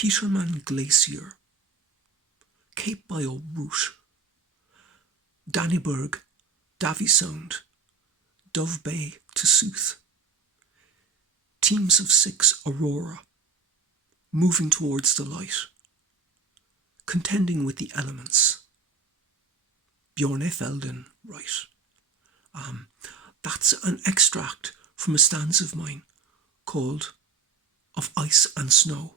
Petermann Glacier, Cape Bio Route, Danneberg, Davy Sound, Dove Bay to South. Teams of 6 Aurora, moving towards the light, contending with the elements. Bjorn F. Eldon, right. That's an extract from a stanza of mine called Of Ice and Snow.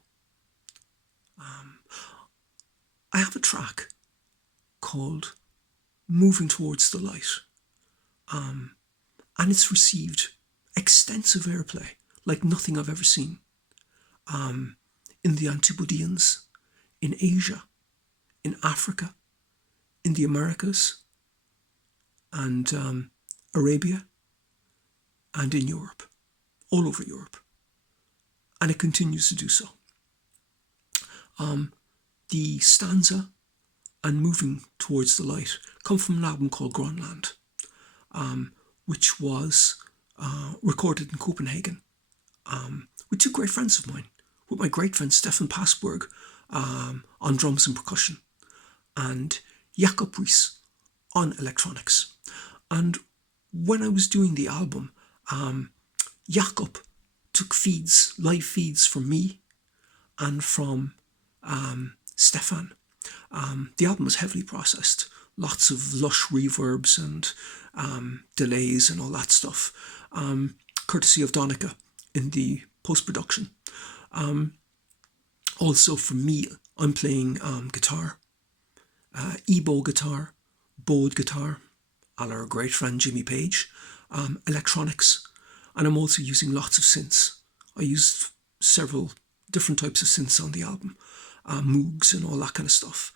I have a track called Moving Towards the Light, and it's received extensive airplay like nothing I've ever seen, in the Antipodeans, in Asia, in Africa, in the Americas, and Arabia, and in Europe, all over Europe, and it continues to do so. The stanza and Moving Towards the Light come from an album called Grønland, which was recorded in Copenhagen with 2 great friends of mine, with my great friend Stefan Passberg on drums and percussion, and Jakob Rees on electronics. And when I was doing the album, Jakob took live feeds from me and from Stefan. The album was heavily processed, lots of lush reverbs and delays and all that stuff, courtesy of Donica in the post-production. Also from me, I'm playing guitar, E-bow guitar, bowed guitar, a la our great friend Jimmy Page, electronics, and I'm also using lots of synths. I used several different types of synths on the album, Moogs and all that kind of stuff.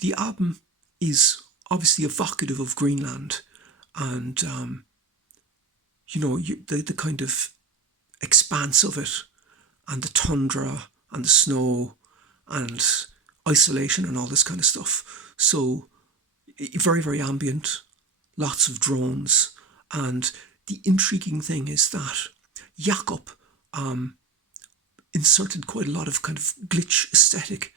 The album is obviously evocative of Greenland, and the kind of expanse of it, and the tundra and the snow and isolation and all this kind of stuff. So very, very ambient, lots of drones. And the intriguing thing is that Jakob inserted quite a lot of kind of glitch aesthetic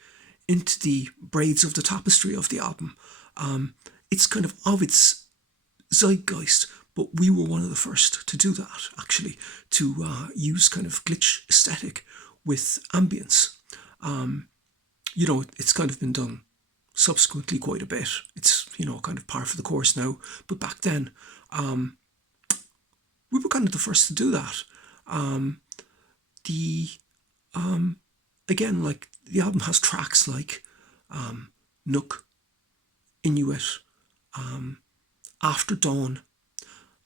into the braids of the tapestry of the album. It's kind of its zeitgeist, but we were one of the first to do that, actually, to use kind of glitch aesthetic with ambience. It's kind of been done subsequently quite a bit. It's, kind of par for the course now. But back then, we were kind of the first to do that. Again, like, the album has tracks like Nook, Inuit, After Dawn,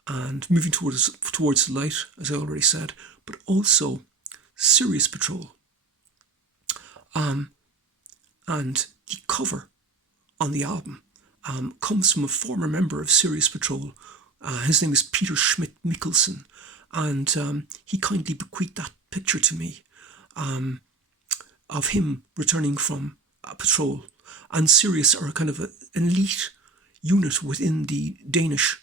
and Moving Towards the Light, as I already said, but also Sirius Patrol. And the cover on the album comes from a former member of Sirius Patrol. His name is Peter Schmidt Mikkelsen, and he kindly bequeathed that picture to me of him returning from a patrol. And Sirius are a kind of an elite unit within the Danish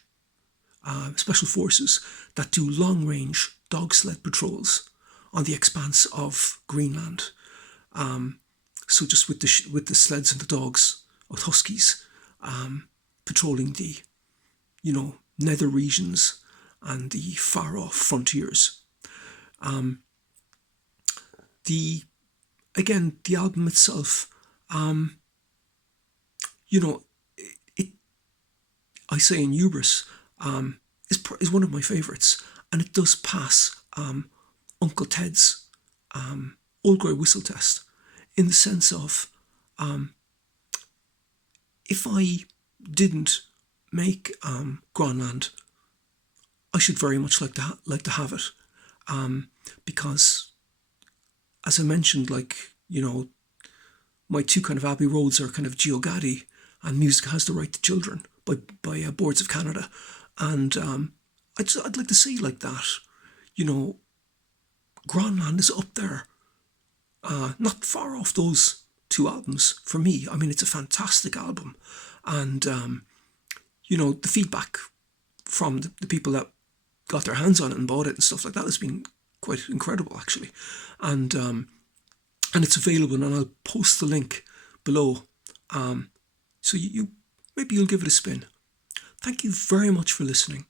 special forces that do long-range dog sled patrols on the expanse of Greenland. So just with the sleds and the dogs, with huskies, patrolling the, nether regions and the far-off frontiers. The album itself, I say in hubris, is one of my favourites, and it does pass Uncle Ted's Old Grey Whistle test, in the sense of, if I didn't make Grønland, I should very much like to have it, because, as I mentioned, my 2 kind of Abbey Roads are kind of Geogadi and Music Has the Right to Children by Boards of Canada, and I'd like to see like that. Grønland is up there, not far off those 2 albums for me. I mean, it's a fantastic album, and the feedback from the people that got their hands on it and bought it and stuff like that has been quite incredible actually, and it's available, and I'll post the link below, so you maybe you'll give it a spin. Thank you very much for listening.